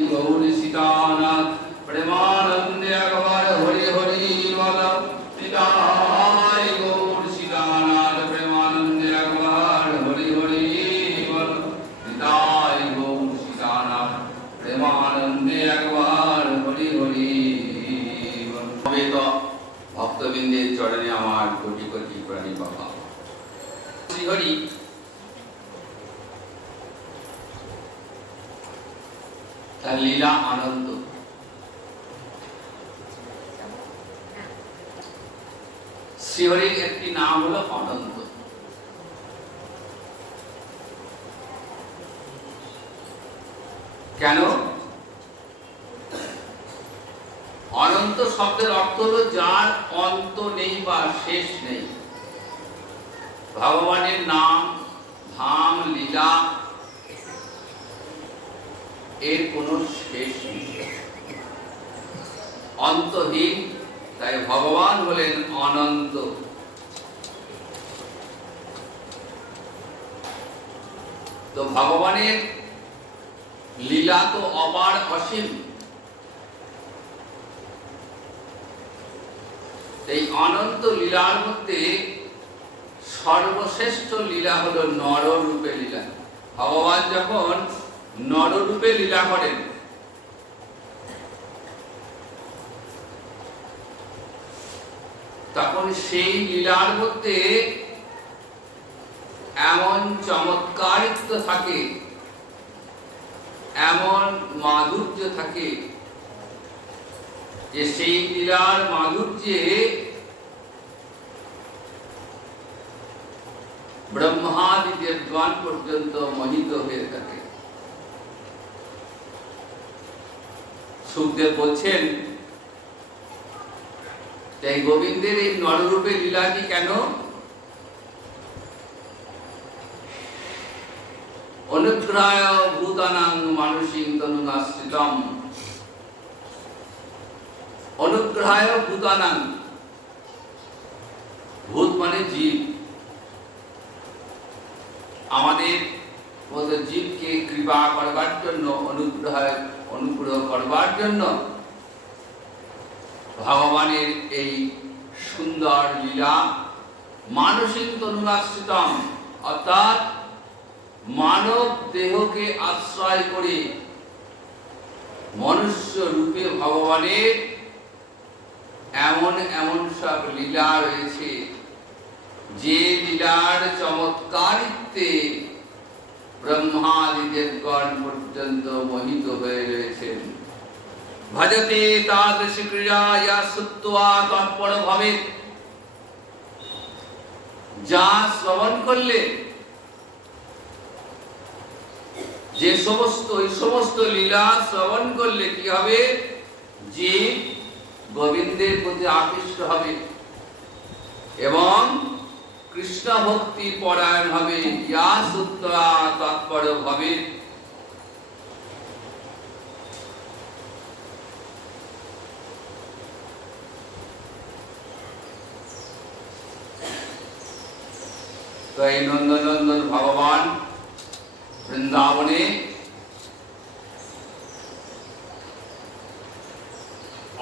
गौरी सीतानाथ प्रेमानंद अकबर हरि हरि बोल निताय गौर सीतानाथ प्रेमानंद अकबर हरि हरि बोल निताय गौर सीतानाथ प्रेमानंद अकबर हरि हरि बोल। तो भक्तबिंदेर चरणे आमार कोटि कोटि प्रणिपात। श्री हरि তার লীলা আনন্দ। শ্রীহরির একটি নাম হলো অনন্ত। কেন? অনন্ত শব্দের অর্থ হলো যার অন্ত নেই বা শেষ নেই। ভগবানের নাম, ধাম, লীলা এর কোনো শেষ নেই, অন্তহীন। তাই ভগবান হলেন অনন্ত। তো ভগবানের লীলা তো অপার অসীম। এই অনন্ত লীলার মধ্যে সর্বশ্রেষ্ঠ লীলা হলো নররূপে লীলা। ভগবান যখন নররূপে লীলা করেন তখন সেই লীলার মধ্যে এমন চমৎকারিত্ব থাকে, এমন মাধুর্য থাকে যে সেই লীলার মাধুর্যে ব্রহ্মাদি দেবগণ পর্যন্ত মোহিত হয়ে থাকে। সুখদেব বলছেন, তাই গোবিন্দের এই নররূপে লীলাটি কেন? অনুগ্রহায় ভূতানাং মানসিং তনুনাশ্রিতম। অনুগ্রহায় ভূতানাং, ভূত মানে জীব। আমাদের মতো জীবকে কৃপা করবার জন্য, অনুগ্রহ করবার জন্য ভগবানের এই সুন্দর লীলা মানসিক তনুরাশ্রিতম, অর্থাৎ মানব দেহকে আশ্রয় করে মনুষ্য রূপে ভগবানের এমন এমন সব লীলা রয়েছে যে লীলার চমৎকারিত্বে ব্রহ্মাদি দেবগণ পর্যন্ত মোহিত হয়ে রয়েছেন। ভজতে তাদৃশ ক্রিয়া শ্রুত্বা তৎপর ভবেৎ। যা শ্রবণ করলে, যে সমস্ত লীলা শ্রবণ করলে কি হবে? যে গোবিন্দের প্রতি আকৃষ্ট হবে এবং কৃষ্ণ ভক্তি পরায়ণ হবে। ইয়া শ্রুত্বা তৎপর ভবেৎ। তো এই নন্দনন্দন ভগবান বৃন্দাবনে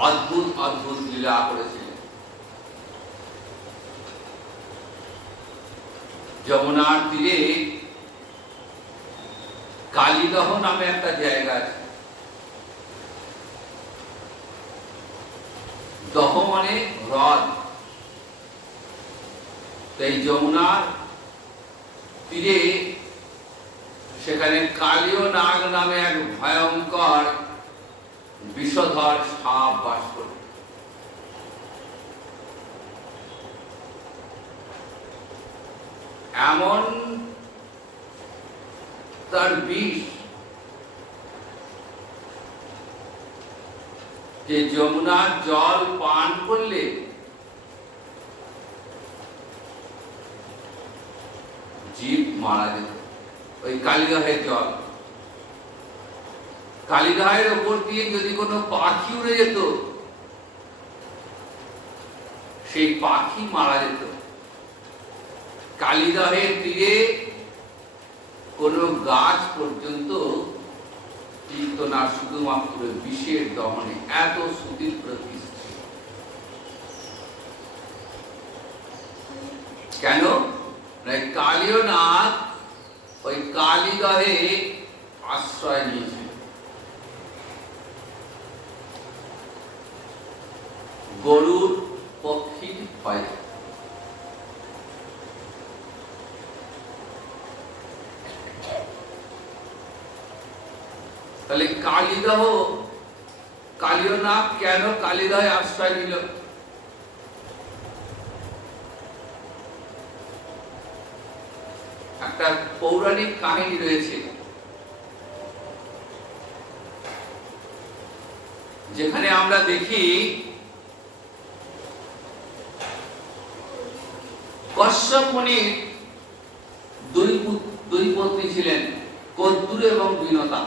অদ্ভুত অদ্ভুত লীলা করেছিলেন। যমুনার তীরে কালীদহ নামে একটা জায়গা আছে। দহ মানে হ্রদ। এই যমুনার তীরে সেখানে কালীয় নাগ নামে এক ভয়ঙ্কর বিষধর সাপ বাস করে। এমন তার বিষ যে যমুনার জল পান করলে জীব মারা যেত। ওই কালীদহের জল, কালীদহের ওপর দিয়ে যদি কোনো পাখি উড়ে যেত, সেই পাখি মারা যেত। কালীদহের তীরে কোনো গাছ পর্যন্ত কিন্তু না শুধুমাত্র বিষের দমনে, এত সুদীর প্রতিষ্ঠা। কেন? কালীয় নাগ ওই কালীদহে আশ্রয় নিয়েছিল। গরুর পক্ষীর ভয়। তাহলে কালীদহ, কালীয় নাগ কেন কালীদহে আশ্রয় নিল? একটা পৌরাণিক কাহিনী রয়েছে, যেখানে আমরা দেখি কশ্যপ মুনির দুই পত্নী ছিলেন, কদ্দুর এবং বিনতা।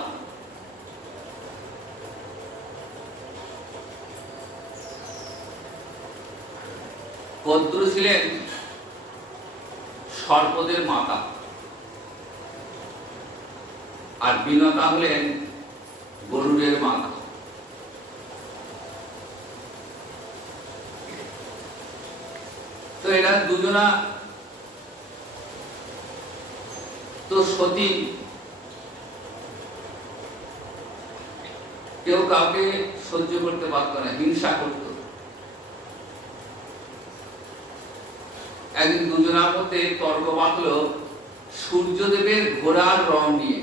কদ্দুর ছিলেন সর্পদের মাতা, আর বিনতা হলেন গরুড়ের মাতা। তো এরা দুজনা তো সতী, কেউ কাউকে সহ্য করতে পারত না, হিংসা করত। একদিন দুজনার মধ্যে তর্ক বাঁধল সূর্যদেবের ঘোড়ার রং নিয়ে।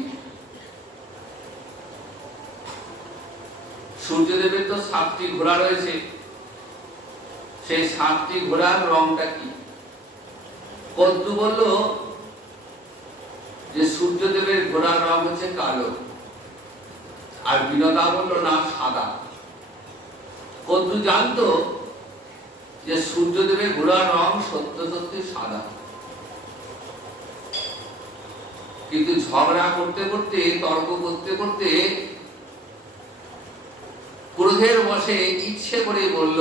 সূর্যদেবের তো 7টি ঘোড়া রয়েছে, সেই 7টি ঘোড়ার রংটা কি? কদ্দু বলল যে সূর্যদেবের ঘোড়ার রং হচ্ছে কালো, আর বিনতা বলল না, সাদা। কদ্দু জানতো যে সূর্যদেবের ঘোড়ার রং সত্য সত্যি সাদা, কিন্তু ঝগড়া করতে করতে, তর্ক করতে করতে ক্রোধের বশে ইচ্ছে করে বলল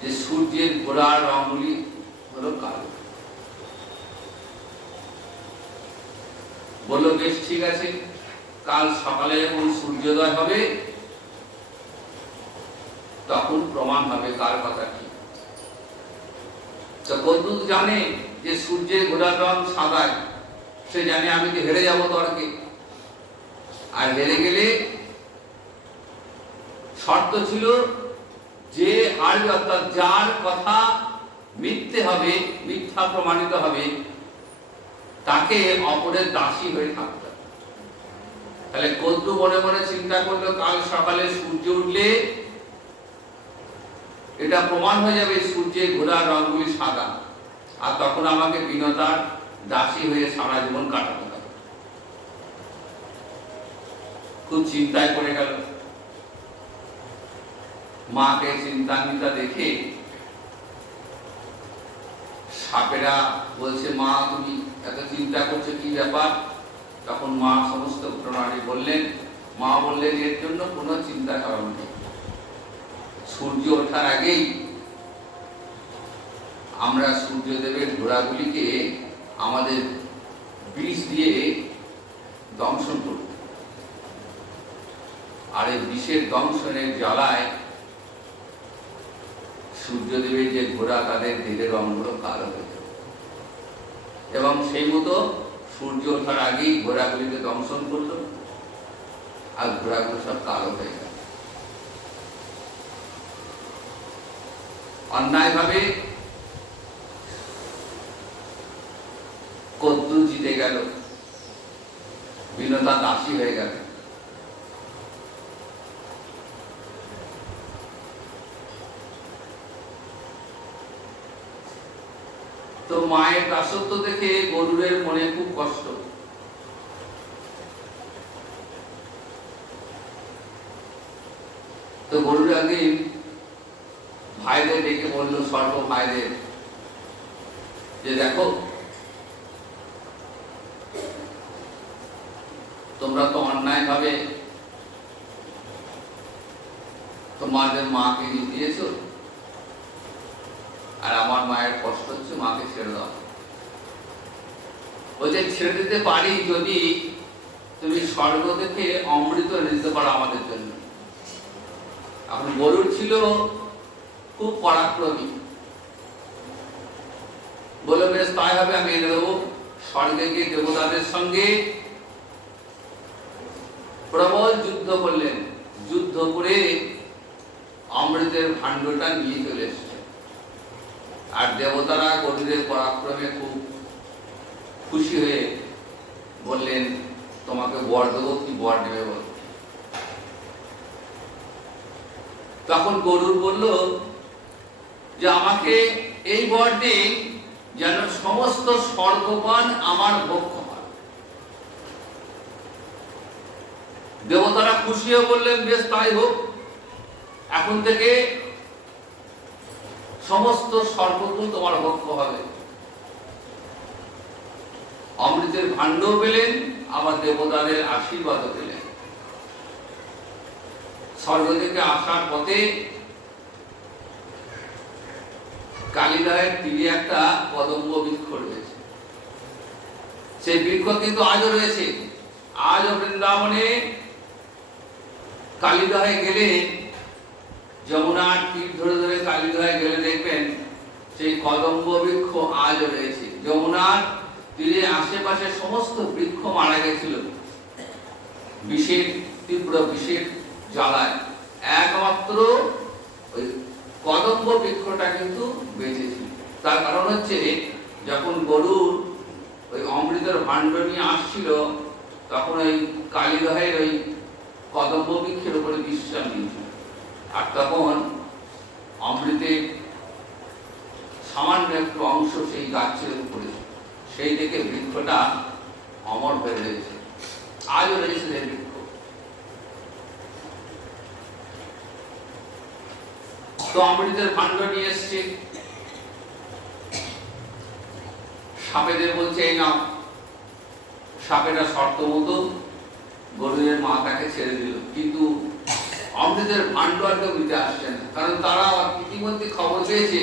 যে সূর্যের ঘোড়ার রংগুলি হলো কালো। বলল বেশ ঠিক আছে, কাল সকালে যখন সূর্যোদয় হবে তখন প্রমাণ হবে কার কথা কি। তো কদ্দু জানে যে সূর্যের ঘোড়ার রং সাদা, সে জানে আমি তো হেরে যাব তর্কে, আর হেরে গেলে শর্ত ছিল যে হারবে, অর্থাৎ যার কথা মিথ্যে হবে, মিথ্যা প্রমাণিত হবে, তাকে অপরের দাসী হয়ে থাকতে। তাহলে কদ্দু মনে মনে চিন্তা করলো কাল সকালে সূর্য উঠলে এটা প্রমাণ হয়ে যাবে সূর্যের ঘোড়ার রংগুলি সাদা, আর তখন আমাকে বিনতার দাসী হয়ে সারা জীবন কাটাতে হবে। খুব চিন্তায় পড়ে গেল। মাকে চিন্তান্বিতা দেখে সাপেরা বলছে, মা তুমি এত চিন্তা করছো, কি ব্যাপার? তখন মা সমস্ত ঘটনাটি বললেন। মা বললেন এর জন্য কোনো চিন্তার কারণ নেই, সূর্য ওঠার আগেই আমরা সূর্যদেবের ঘোড়াগুলিকে আমাদের বিষ দিয়ে দংশন করব, আর এই বিষের দংশনের জ্বালায় সূর্যদেবের যে ঘোড়া, তাদের দেহের রঙগুলো কালো হয়ে যাবে, এবং সেই মতো সূর্য ওঠার আগেই ঘোড়াগুলিকে দংশন করল, আর ঘোড়াগুলো সব কালো হয়ে গেল। অন্যায়ভাবে কদ্দু জিতে গেল, বিনতা দাসী হয়ে গেল। তো মায়ের দাসত্ব দেখে গরুড়ের মনে খুব কষ্ট। তো গরুড় একদিন ভাইদের ডেকে বলল, সর্ব ভাইদের, যে দেখো তোমরা তো অন্যায় ভাবে তোমাদের মাকে জিতিয়েছ, আর আমার মায়ের কষ্ট হচ্ছে, মাকে ছেড়ে দাও। বলছে ছেড়ে দিতে পারি যদি তুমি স্বর্গ থেকে অমৃত নিতে পারো আমাদের জন্য। এখন গরুর ছিল খুব পরাক্রমী, বলে বেশ তাই হবে, আমি এনে দেবো। স্বর্গে গিয়ে দেবতাদের সঙ্গে প্রবল যুদ্ধ করলেন, যুদ্ধ করে অমৃতের ভাণ্ডটা নিয়ে চলে এসছে। আর দেবতারা গরুদের পরাক্রমে খুব খুশি হয়ে বললেন, তোমাকে বর দেবো, কি বর নেবে বল। তখন গরুর বলল যে আমাকে এই বর দিন যেন সমস্ত স্বর্গপান আমার ভক্ষ হয়। দেবতারা খুশি হয়ে বললেন, বেশ তাই হোক, এখন থেকে সমস্ত স্বর্গকুল তোমার ভক্ষ হবে। অমৃতের ভাণ্ড পেলেন, আবার দেবতাদের আশীর্বাদও পেলেন। স্বর্গ থেকে আসার পথে কালিদাহের তীরে একটা কদম্ব বৃক্ষ রয়েছে। সেই বৃক্ষ কিন্তু আজও রয়েছে। আজও বৃন্দাবনে কালিদাহে গেলে, যমুনার তীর ধরে ধরে কালিদাহে গেলে দেখবেন সেই কদম্ব বৃক্ষ আজও রয়েছে। যমুনার তীরে আশেপাশে সমস্ত বৃক্ষ মারা গেছিল বিষের, তীব্র বিষের জ্বালায়, একমাত্র ওই কদম্ব বৃক্ষটা কিন্তু বেঁচেছিল। তার কারণ হচ্ছে, যখন গরুর ওই অমৃতের ভাণ্ড নিয়ে আসছিল, তখন ওই কালিদাহের ওই কদম্ব বৃক্ষের উপরে বিশ্রাম নিয়েছিল। আর তখন অমৃতের সামান্য একটু অংশ সেই গাছের উপরে, সেই থেকে বৃক্ষটা অমর হয়ে রয়েছে, আজও রয়েছে সেই বৃক্ষ। তো অমৃতের ভাণ্ড নিয়ে এসছে, সাপেদের বলছে এই নাও। সাপেরা শর্ত মতো গরুরের মাথাকে ছেড়ে দিল, কিন্তু অমৃতের ভাণ্ড আর কেউ নিতে আসছে না, কারণ তারা ইতিমধ্যে খবর পেয়েছে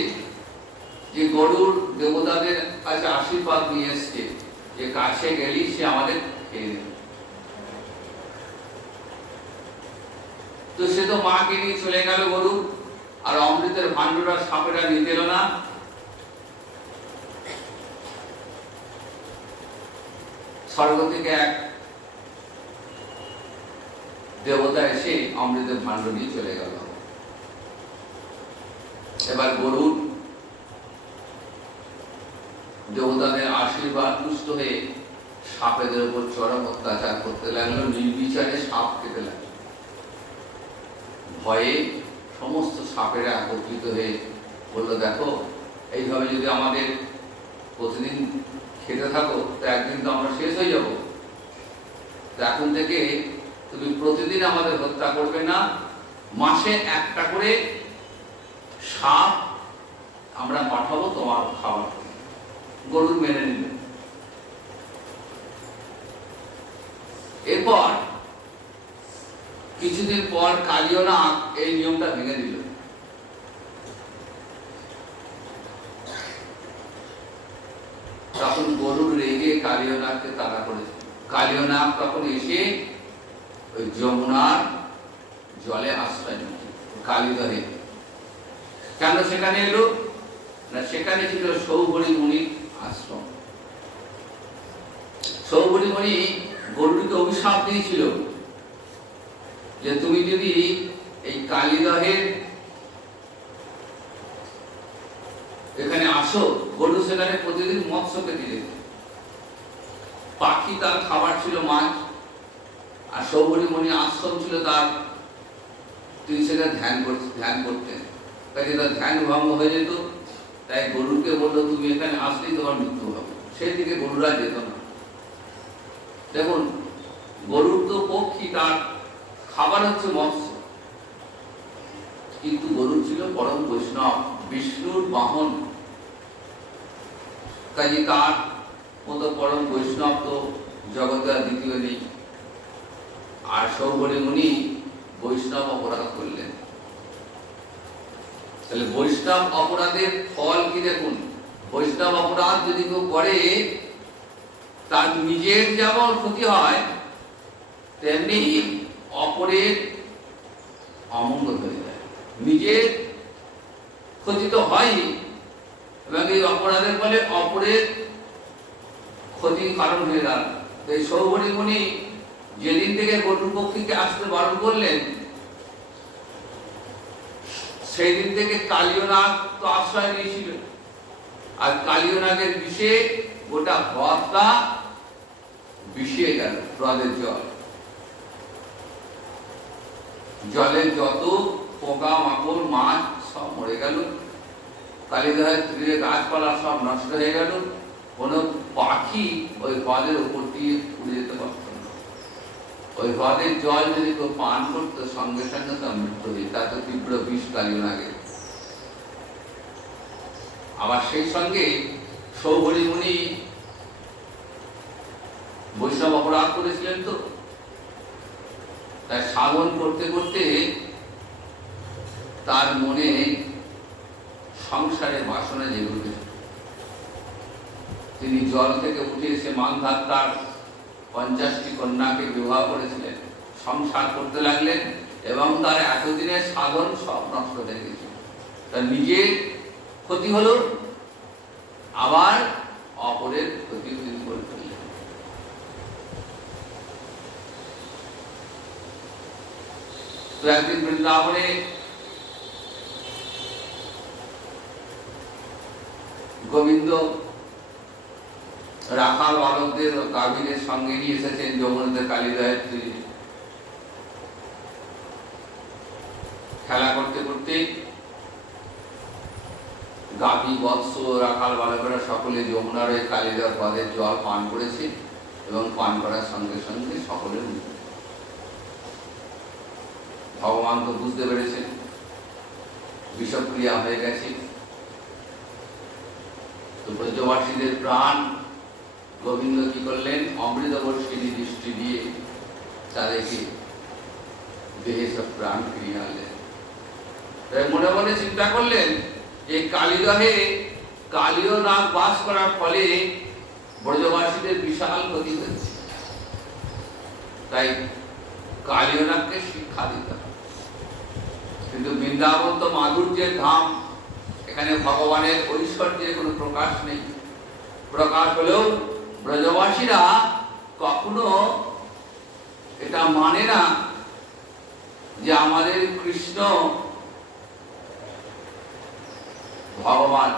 যে গরুর দেবতাদের কাছে আশীর্বাদ নিয়ে এসছে, যে কাছে গেলি সে আমাদের খেয়ে নেবে। তো সে তো মাকে নিয়ে চলে গেল গরু, আর অমৃতের ভাণ্ডটা সাপেরা নিতে এলো না। স্বর্গ থেকে এক দেবতা এসে অমৃতের ভাণ্ড নিয়ে চলে গেল। এবার গরুর দেবতাদের আশীর্বাদ পুষ্ট হয়ে সাপেদের উপর চরম অত্যাচার করতে লাগলো, নির্বিচারে সাপ খেতে লাগলো। ভয়ে সমস্ত সাপেরা একত্রিত হয়ে বললো, দেখো এইভাবে যদি আমাদের প্রতিদিন খেতে থাকো, তো একদিন তো আমরা শেষ হয়ে যাব। এখন থেকে তুমি প্রতিদিন আমাদের হত্যা করবে না, মাসে একটা করে সাপ আমরা পাঠাবো তোমার খাবার। গরুর মেনে নিল। এরপর কিছুদিন পর কালিয়নাগ এই নিয়মটা ভেঙে দিল। তখন গরুর রেগে কালিয়নাগকে তাড়া করেছে। কালিয়নাগ তখন এসে ওই যমুনার জলে আশ্রয় নিচ্ছে, কালিদাহে। কেন সেখানে এলো না, সেখানে ছিল সৌভরি মুনির আশ্রম। সৌভরি মুনি গরুকে অভিশাপ দিয়েছিল যে তুমি যদি এই কালিদাহের এখানে আসো, গরু সেখানে প্রতিদিন মৎস্য খেতে যেত। পাখি তার খাবার ছিল মাছ, আর সৌভরি মুনি আশ্রম ছিল তার, তিনি সেখানে ধ্যান করতেন। কাজে তার ধ্যান ভঙ্গ হয়ে যেত। তাই গরুকে বললো, তুমি এখানে আসলেই তোমার মৃত্যু হবে। সেই দিকে গরুরা যেত না। দেখুন, গরুর তো পক্ষী, তার খাবার হচ্ছে মৎস্য, কিন্তু গরু ছিল পরম বৈষ্ণব, বিষ্ণুর বাহন। কাজে তার মতো পরম বৈষ্ণব তো জগতে আর দ্বিতীয় নেই। আর সৌভরি মুনি বৈষ্ণব অপরাধ করলেন। তাহলে বৈষ্ণব অপরাধের ফল কি দেখুন। বৈষ্ণব অপরাধ যদি কেউ করে, তার নিজের যেমন ক্ষতি হয়, তেমনি অপরের অমঙ্গল হয়ে যায়, নিজের ক্ষতি তো হয়ই এবং এই অপরাধের ফলে অপরের ক্ষতির কারণ হয়ে দাঁড়ায়। এই সৌবরী মুনি যেদিন থেকে গরুর পক্ষীকে আসতে বারণ করলেন, সেই দিন থেকে কালীয় নাগ তো আশ্রয় নিয়েছিল, আর কালীয় নাগের বিষে গোটা হ্রদটা বিষিয়ে গেল। হ্রদের জলের যত পোকা মাকড় মাছ সব মরে গেল, কালীদহের তীরে গাছপালা সব নষ্ট হয়ে গেল, কোনো পাখি ওই হ্রদের উপর দিয়ে উড়ে যেতে পারত না। ওই হ্রদের জল যদি কেউ পান করতো সঙ্গে সঙ্গে তার মৃত্যু হয়ে, তা তো তীব্র বিষ কালীয় নাগে। আবার সেই সঙ্গে সৌবরী মুনি বৈষ্ণব অপরাধ করেছিলেন, তো তাই সাধন করতে করতে তার মনে সংসারের বাসনা জেগে উঠেছে। তিনি জল থেকে উঠে এসে মানধার তার 50টি কন্যাকে বিবাহ করেছিলেন, সংসার করতে লাগলেন এবং তার এতদিনের সাধন সব নষ্ট হয়ে গেছে। তার নিজের ক্ষতি হলো, আবার অপরের ক্ষতি তিনি করে ফেললেন। তো একদিন বৃন্দাবনে গোবিন্দ রাখাল বালকদের গাভীরের সঙ্গে নিয়ে এসেছেন যমুনাতে কালীদহের তীরে। খেলা করতে করতে গাভী বৎস রাখাল বালকেরা সকলে যমুনার ওই কালীদহ হ্রদের জল পান করেছে এবং পান করার সঙ্গে সঙ্গে সকলের মৃত্যু। ভগবান তো বুঝতে পেরেছেন বিষক্রিয়া হয়ে গেছে, তো ব্রজবাসীদের প্রাণ গোবিন্দ কি করলেন, অমৃতবর্ষিণী দৃষ্টি দিয়ে তাদেরকে দেহে সব প্রাণ ফিরিয়ে আনলেন। তাই মনে মনে চিন্তা করলেন যে কালীদহে কালীয় নাগ বাস করার ফলে ব্রজবাসীদের বিশাল ক্ষতি হয়েছে, তাই কালীয় নাগকে শিক্ষা দিতে হবে। কিন্তু বৃন্দাবন তো মাধুর্যের ধাম, এখানে ভগবানের ঐশ্বর্যের কোনো প্রকাশ নেই। প্রকাশ হলেও ব্রজবাসীরা কখনো এটা মানে না যে আমাদের কৃষ্ণ ভগবান।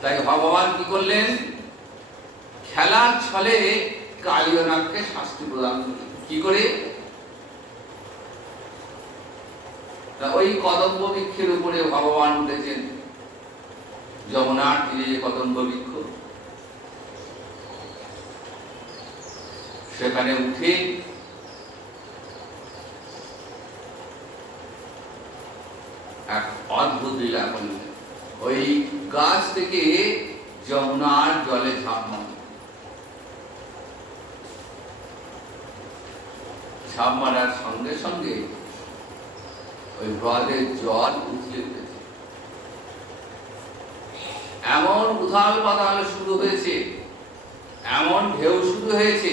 তাই ভগবান কি করলেন, খেলার ছলে কালীয় নাগকে শাস্তি প্রদান করলেন। কি করে? ওই কদম্ব বৃক্ষের উপরে ভগবান উঠেছেন, যমুনার তীরে যে কদম্ব বৃক্ষ, সেখানে উঠে এক অদ্ভুত লীলা করলেন। ওই গাছ থেকে যমুনার জলে ঝাঁপ মারার সঙ্গে সঙ্গে ওই হ্রদের জল উঠলে উঠেছে। এমন উথাল পাতাল শুরু হয়েছে, এমন ঢেউ শুরু হয়েছে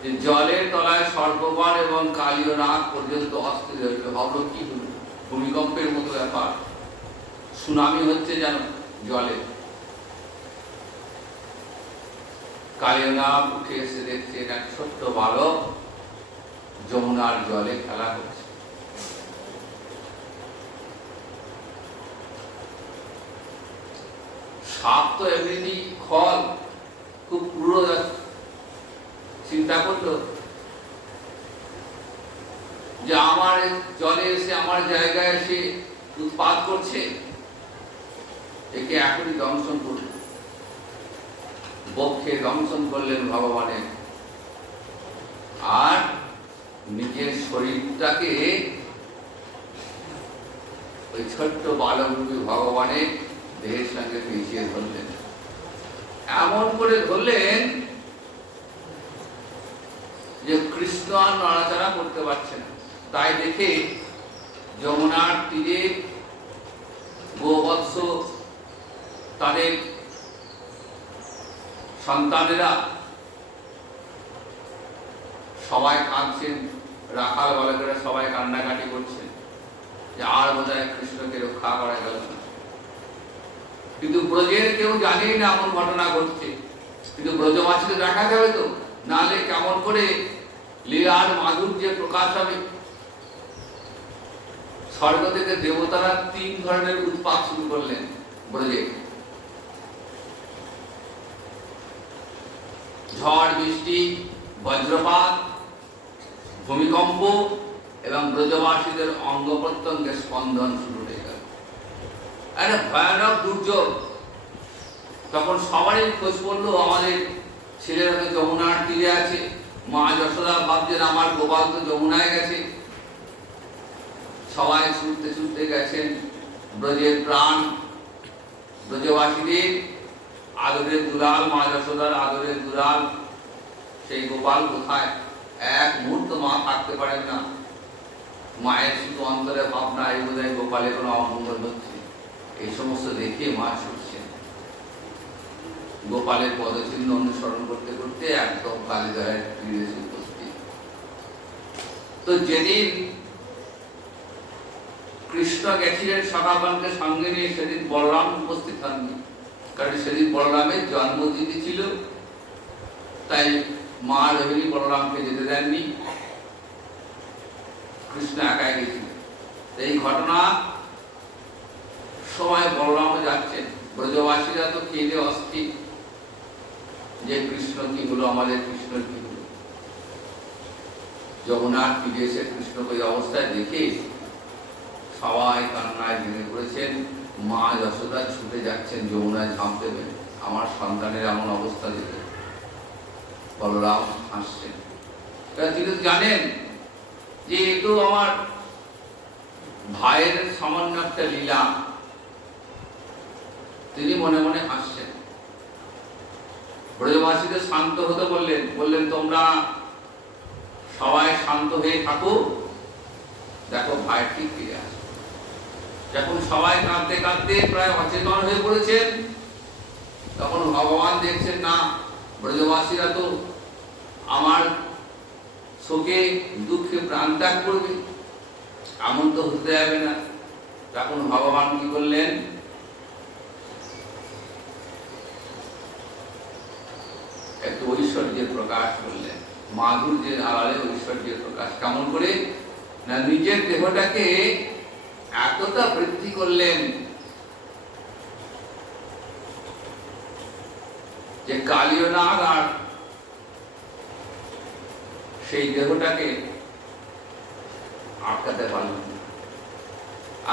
যে জলের তলায় সর্পগণ এবং কালীয় নাগ পর্যন্ত অস্থির হয়েছিল। ভাবল কি হল, ভূমিকম্পের মতো ব্যাপার, সুনামি হচ্ছে যেন জলে। কালীয় নাগ উঠে এসে দেখছে এটা ছোট্ট বালক যমুনার জলে খেলা করছে। সাপ তো এমনি খল, খুব ক্রূর যাচ্ছে। চিন্তা করলো যে আমার জলে এসে, আমার জায়গায় এসে উৎপাত করছে, একে এখনই দংশন করল। বক্ষে দংশন করলেন ভগবানের, আর নিজের শরীরটাকে ওই ছোট্ট বালকরূপী ভগবানের দেহের সঙ্গে মিশিয়ে ধরলেন। এমন করে ধরলেন যে কৃষ্ণ আর নড়াচড়া করতে পারছে না। তাই দেখে যমুনার তীরে গোবৎস তাদের সন্তানেরা সবাই কাঁদছেন, রাখাল বালকেরা সবাই কান্নাকাটি করছেন যে আর বোধহয় কৃষ্ণকে রক্ষা করা গেল না। কিন্তু ব্রজের কেউ জানেই না এমন ঘটনা ঘটছে, কিন্তু ব্রজবাসীকে দেখা যাবে তো, নাহলে কেমন করে লীলার মাধুর্যে প্রকাশ হবে। স্বর্গ থেকে দেবতারা 3 ধরনের উৎপাত শুরু করলেন ব্রজে। ঝড় বৃষ্টি, বজ্রপাত, ভূমিকম্প এবং ব্রজবাসীদের অঙ্গ প্রত্যঙ্গের স্পন্দন শুরু হয়ে গেল। একটা ভয়ানক দুর্যোগ। তখন সবারই খোঁজ পড়লো, আমাদের ছেলেরা তো যমুনার তীরে আছে। মা যশোদা ভাবছেন আমার গোপাল তো যমুনায় গেছে। সবাই ছুটতে ছুটতে গেছেন। ব্রজের প্রাণ, ব্রজবাসীদের আদরের দুলাল, মা যশোদার আদরের দুলাল সেই গোপাল কোথায়? এক মুহূর্ত মা থাকতে পারেন না। মায়ের শুধু অন্তরে ভাবনা, এই বোধহয় গোপালে কোনো অমঙ্গল হচ্ছে। এই সমস্ত দেখে মা ছুটছেন। গোপালের পদচিহ্ন অনুসরণ করতে করতে একদম কালীদয়ের তীরে উপস্থিত। তো যেদিন কৃষ্ণ গেছিলেন সখাগণকে সঙ্গে নিয়ে, সেদিন বলরাম উপস্থিত হননি, কারণ সেদিন বলরামের জন্মতিথি ছিল। তাই মা রোহিণী বলরামকে যেতে দেননি, কৃষ্ণ একাই গেছিলেন। এই ঘটনা সময় বলরামও যাচ্ছেন। ব্রজবাসীরা তো খেয়ে অস্থির যে কৃষ্ণ কি হলো, আমাদের কৃষ্ণ কি হলো। যমুনার তীরে এসে কৃষ্ণকে এই অবস্থায় দেখে সবাই কান্নায় ভেঙে পড়েছেন। মা যশোদা ছুটে যাচ্ছেন যমুনায় ঝাঁপ দেবেন, আমার সন্তানের এমন অবস্থা দেখে। বলরাম হাসছেন, তিনি জানেন যে এতো আমার ভাইয়ের সামান্য একটা লীলা। তিনি মনে মনে হাসছেন। ব্রজবাসীদের শান্ত হতে বললেন তোমরা সবাই শান্ত হয়ে থাকো, দেখো ভাই ঠিক ফিরে আসে। যখন সবাই কাঁদতে কাঁদতে প্রায় অচেতন হয়ে পড়েছেন, তখন ভগবান দেখছেন না ব্রজবাসীরা তো আমার শোকে দুঃখে প্রাণ ত্যাগ করবে, এমন তো হতে যাবে না। তখন ভগবান কি করলেন? একটু ঐশ্বর্যের প্রকাশ করলেন, মাধুর্যের আড়ালে ঐশ্বর্যের প্রকাশ। কেমন করে? না, নিজের দেহটাকে এতটা বৃদ্ধি করলেন যে কালীয় নাগ আর সেই দেহটাকে আটকাতে পারলেন।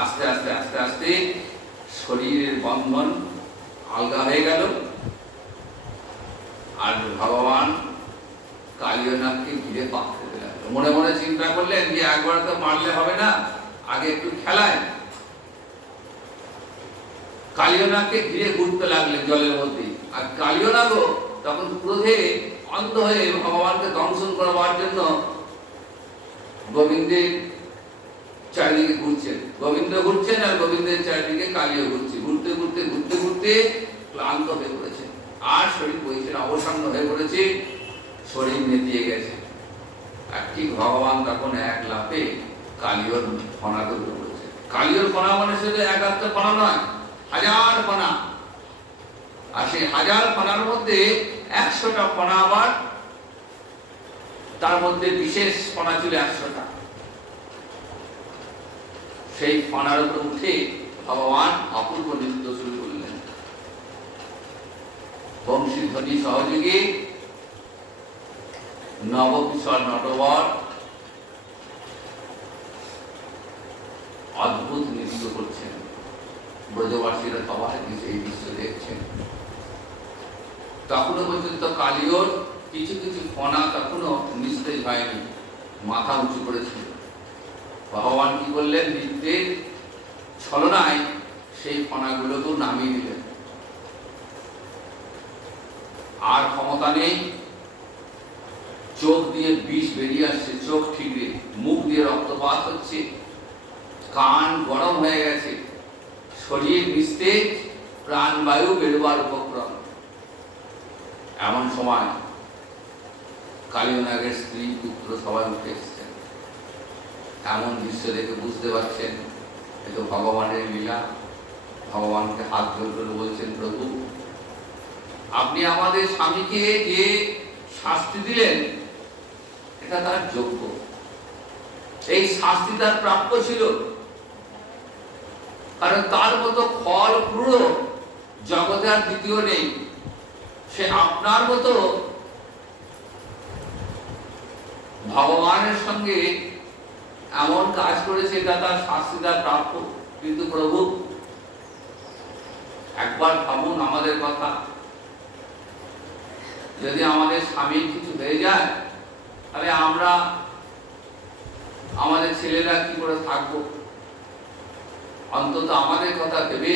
আস্তে আস্তে আস্তে আস্তে শরীরের বন্ধন আলগা হয়ে গেল। আর ভগবান কালীয় নাগকে ঘিরে পাক খেতে লাগলো। মনে মনে চিন্তা করলেন যে একবার তো মারলে হবে না, আগে একটু খেলায়। কালীয় নাগকে ঘিরে ঘুরতে লাগলেন জলের মধ্যে। আর কালীয় নাগও তখন ক্রোধে অন্ধ হয়ে ভগবানকে দংশন করবার জন্য গোবিন্দের চারিদিকে ঘুরছেন। গোবিন্দ ঘুরছেন আর গোবিন্দের চারিদিকে কালীয় ঘুরছে। ঘুরতে ঘুরতে ঘুরতে ঘুরতে ক্লান্ত হয়ে পড়েছে, আর শরীর বইছে, অবসন্ন হয়ে পড়েছে, শরীর নেতিয়ে গেছে। আর ঠিক ভগবান তখন এক লাফে কালীয়র ফনা ধরে পড়েছে। কালীয়র ফনা মানে শুধু এক আধটা ফনা নয়, 1000 ফনা। আর সেই 1000 ফনার মধ্যে 100টা ফনা, আবার তার মধ্যে বিশেষ ফনা ছিল 100টা। সেই ফনার উপর উঠে ভগবান অপূর্ব নৃত্য শুরু করলেন। বংশীধ্বনি সহযোগে নবকিশোর নটবর অদ্ভুত নৃত্য করছেন। ব্রজবাসীরা সবাই এই দৃশ্য দেখছেন। তখনও পর্যন্ত কালীয়র কিছু কিছু ফনা তখনও নিস্তেজ হয়নি, মাথা উঁচু করেছিল। ভগবান কি করলেন? নৃত্যের ছলনায় সেই ফনাগুলোকেও নামিয়ে দিলেন। আর ক্ষমতা নেই, চোখ দিয়ে বিষ বেরিয়ে আসছে, চোখ ঠিকরে, মুখ দিয়ে রক্তপাত হচ্ছে, কান গরম হয়ে গেছে, শরীর নিস্তেজ, প্রাণবায়ু বেরোবার উপক্রম। এমন সময় কালীয়নাগের স্ত্রী পুত্র সবাই উঠে এসছেন। এমন দৃশ্য দেখে বুঝতে পারছেন এ তো ভগবানের লীলা। ভগবানকে হাত জোর করে বলছেন, প্রভু আপনি আমাদের স্বামীকে যে শাস্তি দিলেন এটা তার যোগ্য, এই শাস্তি তার প্রাপ্য ছিল, কারণ তার মতো ফল পুরো জগতে আর দ্বিতীয় নেই। সে আপনার মতো ভগবানের সঙ্গে এমন কাজ করেছে, এটা তার শাস্তি তার প্রাপ্য। কিন্তু প্রভু একবার ভাবুন আমাদের কথা, যদি আমাদের স্বামীর কিছু হয়ে যায় তাহলে আমরা আমাদের ছেলেরা কি করে থাকবো? অন্তত আমাদের কথা ভেবে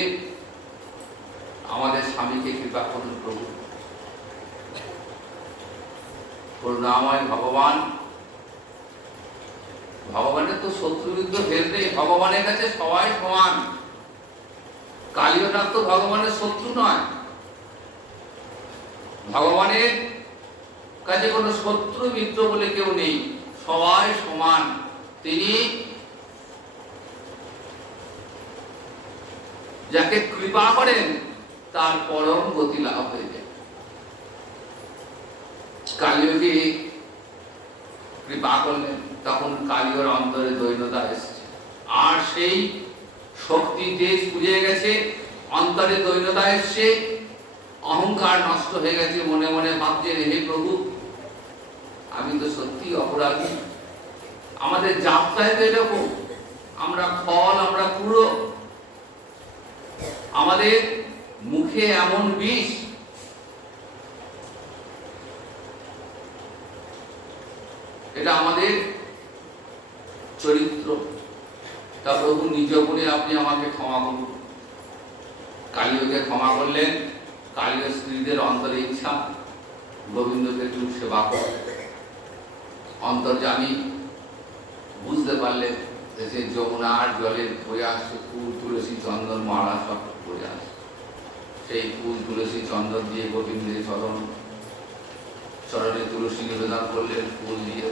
আমাদের স্বামীকে কৃপা করুন প্রভু। করুণাময় ভগবান, ভগবানের তো শত্রুবিদ্ধ ভেদ নেই, ভগবানের কাছে সবাই সমান। কালীয়নাগ তো ভগবানের শত্রু নয়, ভগবানের কাছে কোনো শত্রু মিত্র বলে কেউ নেই, সবাই সমান। তিনি যাকে কৃপা করেন তার পরম গতি লাভ হয়ে যায়। কালীয়কে কৃপা করলেন, তখন কালীয়র অন্তরে দৈন্যতা এসেছে, আর সেই শক্তি তেজ ফুরিয়ে গেছে, অন্তরে দৈন্যতা এসছে, অহংকার নষ্ট হয়ে গেছে। মনে মনে ভাবছেন, হে প্রভু আমি তো সত্যি অপরাধী, আমাদের যাত্রায় তো এরকম, আমরা ফল, আমরা পুরো, আমাদের মুখে এমন বিষ। এটা আমাদের চরিত্র। তা প্রভু নিজ গুণে আপনি আমাকে ক্ষমা করুন। কালীয়কে ক্ষমা করলেন। কালীয় স্ত্রীদের অন্তরে ইচ্ছা গোবিন্দকে একটু সেবা করে। অন্তর্যামী বুঝতে পারলেন যে সে যমুনার জলে বয়ে আসছে, ফুল তুলসী চন্দন মালা সব বয়ে আসছে। সেই ফুল তুলসী চন্দন দিয়ে গোবিন্দের চরণে তুলসী নিবেদন করলেন, ফুল দিয়ে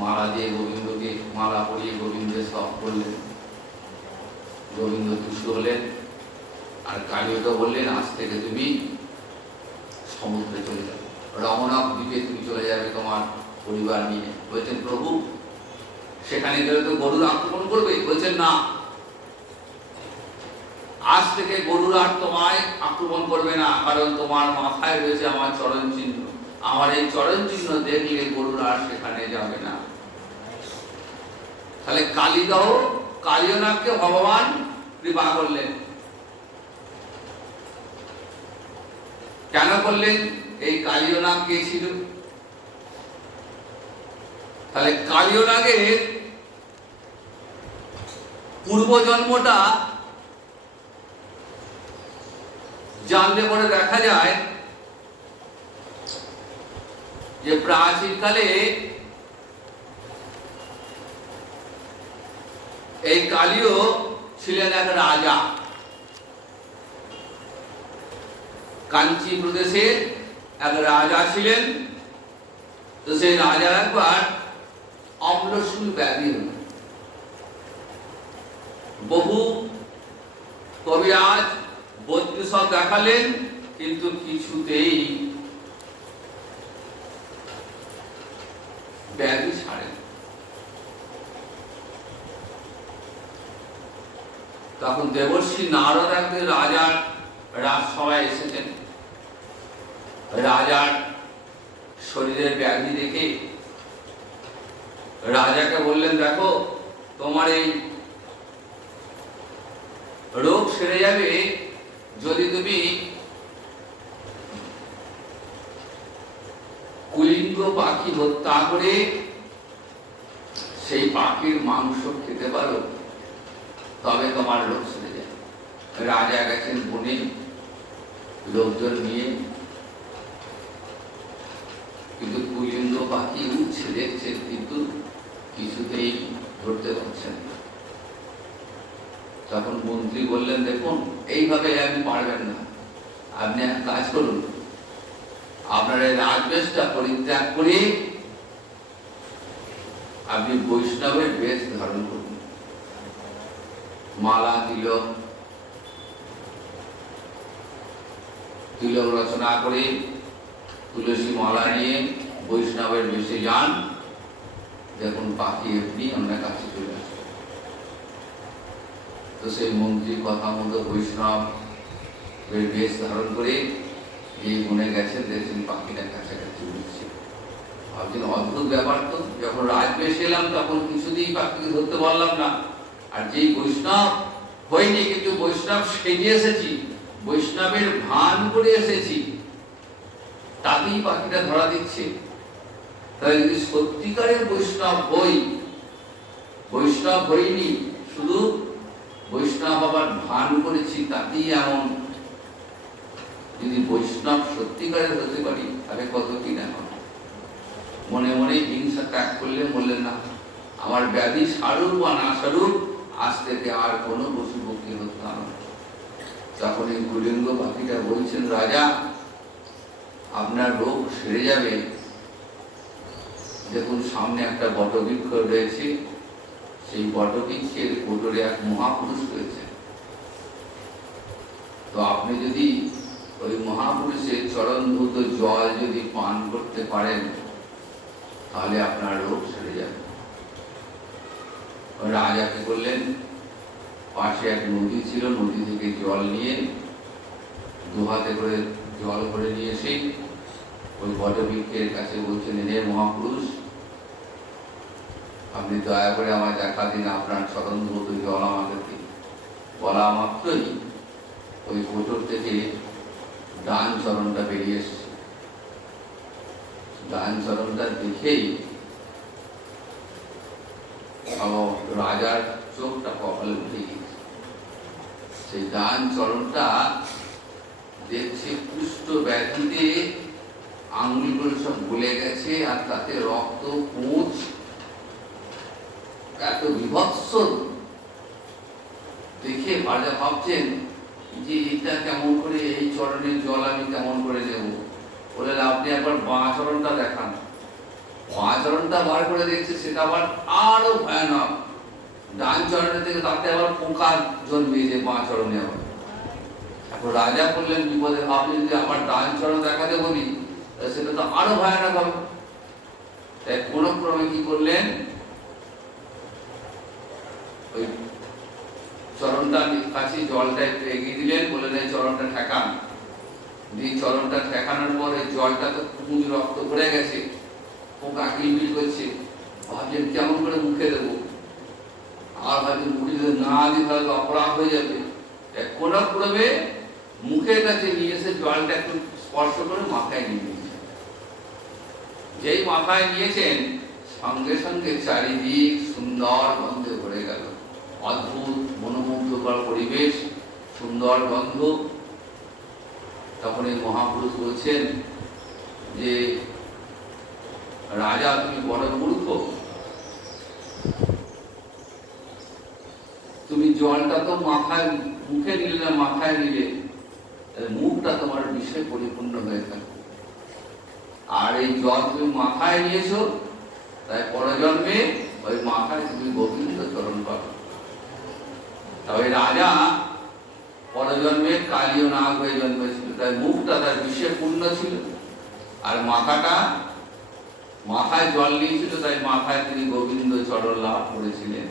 মালা দিয়ে গোবিন্দকে মালা পরিয়ে গোবিন্দের সব করলেন। গোবিন্দ খুশি হলেন, আর কালীয়কে বললেন, আজ থেকে তুমি সমুদ্রে চলে যাবে, রমণক দ্বীপে তুমি চলে যাবে তোমার পরিবার নিয়ে। বলছেন, প্রভু সেখানে গেলে তো গরুর আক্রমণ করবে। বলছেন, না, আজ থেকে গরুর আর তোমায় আক্রমণ করবে না, কারণ তোমার মাথায় রয়েছে আমার চরণ চিহ্ন। আমার এই চরণ চিহ্ন দেখলে গরুর আর সেখানে যাবে না। তাহলে কালীয়নাগকে ভগবান কৃপা করলেন। কেন করলেন? এই কালীয়নাগ কে ছিল? তাহলে কালীয়নাগের পূর্বজন্মটা জানলে পরে দেখা যায় যে প্রাচীনকালে এই কালীয় ছিলেন এক রাজা। কাঞ্চি প্রদেশের এক রাজা ছিলেন। তো সেই রাজার একবার অম্লশূল ব্যাধি হল। বহু কবিরাজ বৈদ্য সব দেখালেন, কিন্তু কিছুতেই ব্যাধি ছাড়েন। তখন দেবর্ষি নারদ একদিন রাজার রাজসভায় এসেছেন। রাজার শরীরের ব্যাধি দেখে রাজাকে বললেন, দেখো তোমার এই রোগ সেরে যাবে যদি তুমি কুলিঙ্গ পাখি হত্যা করে সেই পাখির মাংস খেতে পারো, তবে তোমার রোগ সেরে যাবে। রাজা গেছেন বনে লোকজন নিয়ে, কিন্তু কুলিঙ্গ পাখি উঠছে দেখছেন, কিন্তু কিছুতেই ধরতে পারছেন না। তখন মন্ত্রী বললেন, দেখুন এইভাবে আপনি পারবেন না, আপনি এক কাজ করুন, আপনার এই রাজবেশটা পরিত্যাগ করে আপনি বৈষ্ণবের বেশ ধারণ করুন, মালা তিলক রচনা করে তুলসী মালা নিয়ে বৈষ্ণবের বেশে যান, দেখুন পাখি এমনি আপনার কাছে চলে আসবে। তো সেই মন্ত্রীর কথা মতো বৈষ্ণব বেশ ধারণ করে যে গুনে গেছেন, দেখছেন পাখিটা কাছাকাছি উঠছে। ভাবছেন অদ্ভুত ব্যাপার তো, যখন রাজবেশ এলাম তখন কিছুতেই পাখিকে ধরতে পারলাম না, আর যেই বৈষ্ণব হয়নি কিন্তু বৈষ্ণব সেজে এসেছি, বৈষ্ণবের ভান করে এসেছি, তাতেই পাখিটা ধরা দিচ্ছে। তাই যদি সত্যিকারের বৈষ্ণব হই, বৈষ্ণব হইনি, শুধু বৈষ্ণব হবার ভান করেছি, তাতেই এমন। যদি বৈষ্ণব সত্যিকারের হতে পারি তাহলে কত কি না হবে। মনে মনে হিংসা ত্যাগ করলে বললেন না, আমার ব্যাধি সারুক বা না সারুক, আজ থেকে আর কোনো পশু পক্ষী হত্যা না। তখন এই কুলিঙ্গ পাখিটা বলছেন, রাজা আপনার রোগ সেরে যাবে, দেখুন সামনে একটা বটবৃক্ষ রয়েছে, সেই বটবৃক্ষের কোটরে এক মহাপুরুষ রয়েছে, তো আপনি যদি ওই মহাপুরুষের চরণভূত জল যদি পান করতে পারেন তাহলে আপনার রোগ সেরে যাবে। রাজাকে বললেন, পাশে এক নদী ছিল, নদী থেকে জল নিয়ে দুহাতে করে জল ভরে নিয়ে এসে ওই বটবৃক্ষের কাছে বলছেন, হে মহাপুরুষ, আপনি দয়া করে আমায় দেখা দিন, আপনার চরণভূত জল আমাকে দিন। বলা মাত্রই ওই কোটর থেকে ডান চরণটা বেরিয়ে এসছে। ডান চরণটা দেখেই রাজার চোখটা কপালে উঠে গেছে। সেই ডান চরণটা দেখছে কুষ্ঠ ব্যাধিতে আঙুলগুলো সব গলে গেছে, আর তাতে রক্ত পুঁজ, এত বিভৎস দেখে রাজা ভাবছেন যে এটা কেমন করে, এই চরণের জল আমি কেমন করে নেব। বলে আপনি একবার বাঁ চরণটা দেখান। বাঁ চরণটা বার করে দেখছে, সেটা আবার আরো ভয়ানক। ডান চরণের থেকে তাতে আবার পোকা জন্মিয়েছে বাঁ চরণে আবার। এখন রাজা বললেন বিপদে, আপনি যদি আমার ডান চরণ দেখাতে বলি সেটা তো আরো ভয়ানক হবে। তাই কোন ক্রমে কি করলেন, ওই চরণটা কাছে জলটা একটু এগিয়ে দিলেন, বললেন এই চরণটা ঠেকান। দিয়ে চরণটা ঠেকানোর পরে জলটা তো পুঁজ রক্ত ভরে গেছে, পোকা কিলবিল করছে। ভাবছেন কেমন করে মুখে দেবো, আর ভাবছেন মুখে যদি না দিই তাহলে অপরাধ হয়ে যাবে। কোন ক্রমে মুখের কাছে নিয়ে এসে জলটা একটু স্পর্শ করে মাথায় নিয়ে নিয়েছেন। যেই মাথায় নিয়েছেন সঙ্গে সঙ্গে চারিদিক সুন্দর গন্ধে ভরে গেল। অদ্ভুত মনোমুগ্ধকর পরিবেশ, সুন্দর গন্ধ। তখন এই মহাপুরুষ বলছেন যে রাজা তুমি বড় মূর্খ, তুমি জলটা তো মাথায় মুখে নিলে না মাথায় নিলে, মুখটা তোমার বিষয়ে পরিপূর্ণ হয়ে থাকে। আর এই জল তুমি মাথায় নিয়েছো, তাই পরজন্মে ওই মাথায় তুমি গোবিন্দ চরণ পাবে। তবে রাজা পরজন্মে কালীয় নাগ হয়ে জন্মেছিল, তাই মুখটা তার বিষে পূর্ণ ছিল, আর মাথায় জল নিয়েছিল, তাই মাথায় তিনি গোবিন্দ চরণ লাভ করেছিলেন।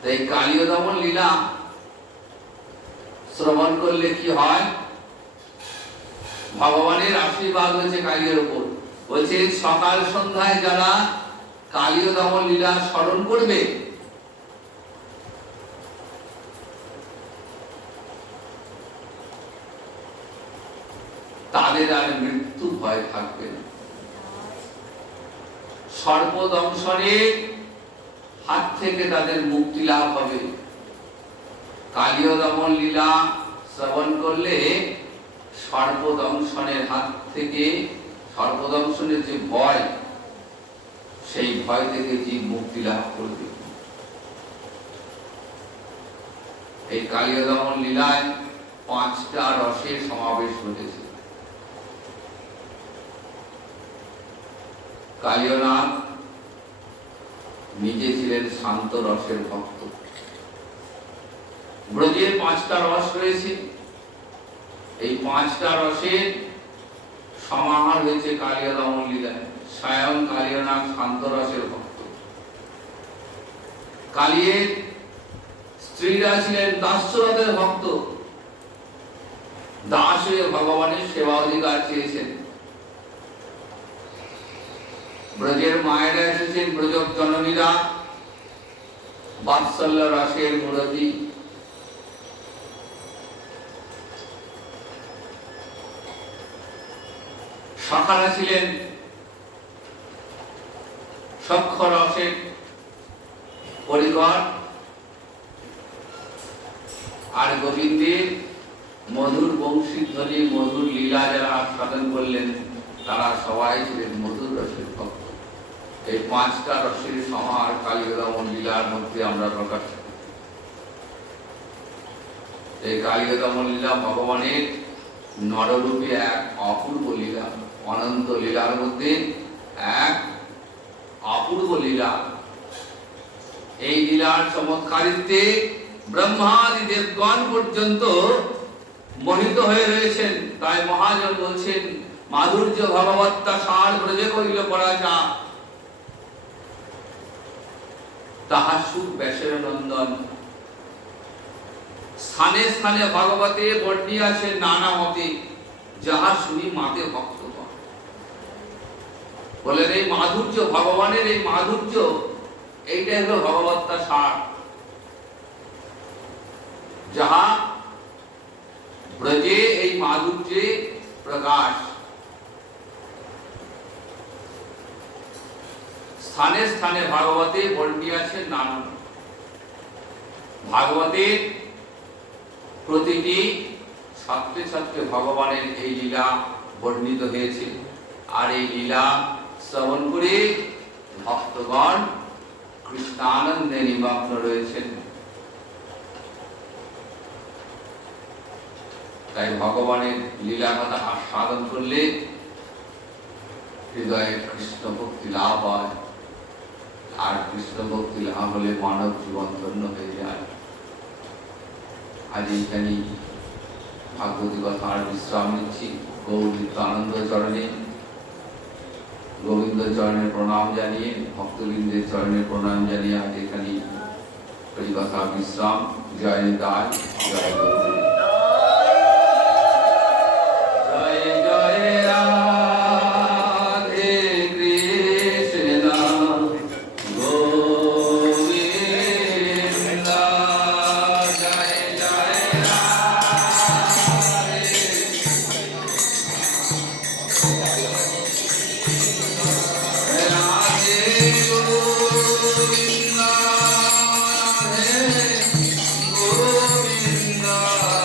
তাই কালীয় দমন লীলা শ্রবণ করলে কি হয়, ভগবানের আশীর্বাদ হয়েছে কালীর উপর। বলছে সকাল সন্ধ্যায় যারা কালীয় দমন লীলা স্মরণ করবে তাদের আর মৃত্যু ভয় থাকবে না। সর্পদংশনের হাত থেকে তাদের মুক্তি লাভ হবে। কালীয় দমন লীলা শ্রবণ করলে সর্পদংশনের হাত থেকে, সর্পদংশনের যে ভয়, সেই ভয় থেকে জীব মুক্তি লাভ করবে। এই কালীয় দমন লীলায় পাঁচটা রসের সমাবেশ ঘটেছে। কালীয়নাথ নিজে ছিলেন শান্ত রসের ভক্ত। ব্রজের পাঁচটা রস রয়েছে, এই পাঁচটা রসের সমাহার হয়েছে কালীয় দমন লীলায়। স্বয়ং কালীয়নাথ শান্ত রসের ভক্ত। কালীর স্ত্রীরা ছিলেন দাস্যরথের ভক্ত, দাস হয়ে ভগবানের সেবা অধিকার চেয়েছেন। ব্রজের মায়েরা এসেছেন ব্রজক জননীরা, বাৎসল্য রসের মূরতি। সখারা ছিলেন সখ্য রসের পরিকর, আর গোবিন্দের মধুর বংশীধ্বনি মধুর লীলা যারা আস্বাদন করলেন তারা সবাই ছিলেন মধুর রসের ভক্ত। এই পাঁচটা রসের সমাহার কালীয় দমন লীলার মধ্যে আমরা প্রকাশ করি। এই কালীয় দমন লীলা ভগবানের নররূপে এক অপূর্ব লীলা, অনন্ত লীলার মধ্যে এক অপূর্ব লীলা। এই লীলার চমৎকারিত্বে ব্রহ্মাদি দেবগণ পর্যন্ত মোহিত হয়ে রয়েছেন। তাই মহাজন বলছেন, মাধুর্য ভগবত্তা সার ব্রজে করিল পরাচা, তাহা সুখ ব্যাসের নন্দন। স্থানে স্থানে ভগবতে বর্ণিয়াছে নানা মতে, যাহা শুনি মাতে ভক্ত। বলেন এই মাধুর্য, ভগবানের এই মাধুর্য, এইটাই হলো ভগবত্তা সার, যাহা ব্রজে এই মাধুর্যে প্রকাশ। স্থানে স্থানে ভাগবতে বর্ণিয়াছে নানা। ভাগবতের প্রতিটি ছাত্রে ছাত্রে ভগবানের এই লীলা বর্ণিত হয়েছে, আর এই লীলা শ্রবণ করে ভক্তগণ কৃষ্ণানন্দে নিমগ্ন রয়েছেন। তাই ভগবানের লীলা কথা আস্বাদন করলে হৃদয়ে কৃষ্ণ ভক্তি লাভ হয়, আর কৃষ্ণ ভক্তি লাভ হলে মানব জীবন ধন্য হয়ে যায়। আজ এইখানেই ভাগবতী কথার বিশ্রাম নিচ্ছি। গৌরীত আনন্দ চরণে, গোবিন্দ চরণে প্রণাম জানিয়ে, ভক্তবৃন্দের চরণে প্রণাম জানিয়ে আজ এখানেই কথা বিশ্রাম। জয় নিতাই, জয় গৌরী। Govinda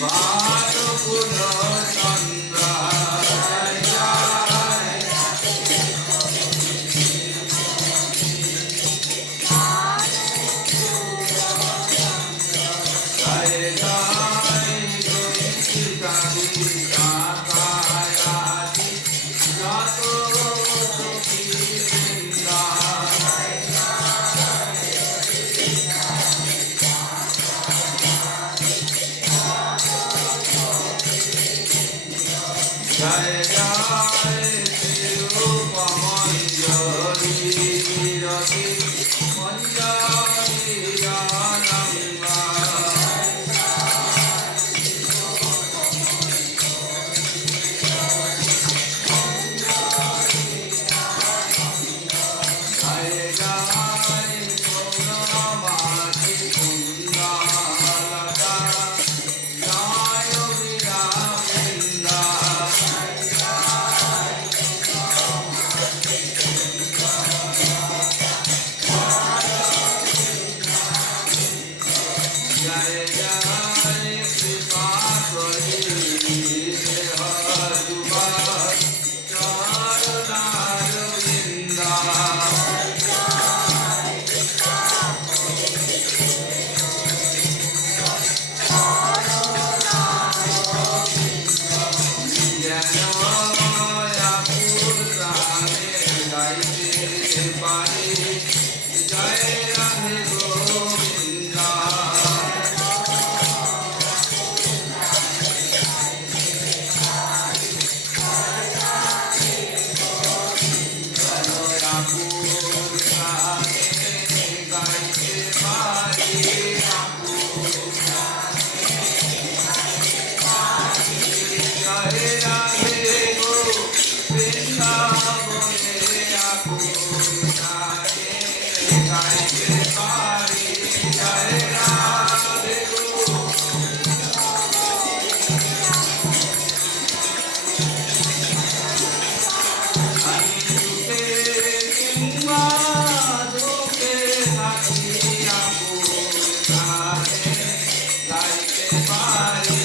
বালকুল চন্দ্র জয় জয় জয় জয় গোবিন্দারি কাকায়াতি যত সখী বৃন্দা জয় জয় শিরূপমঞ্জরি রতি মঞ্জরি আনন্দা জয় জয় পূর্ণমাসি পুণ্যলতা জয় বীরাবৃন্দা জয় জয় কৃপা করি যুবা চরণার বৃন্দা যেন আকুল প্রাণে গাইতে পারি জয় রাধে গোবিন্দা আকুল প্রাণে গাইতে পারি আকুল জয় রাধে গোবিন্দা বলে আকুল প্রাণে গাইতে পারি জয় রাধে আমি দুঃখে কিংবা দুঃখে থাকি আকুল প্রাণে গাইতে পারি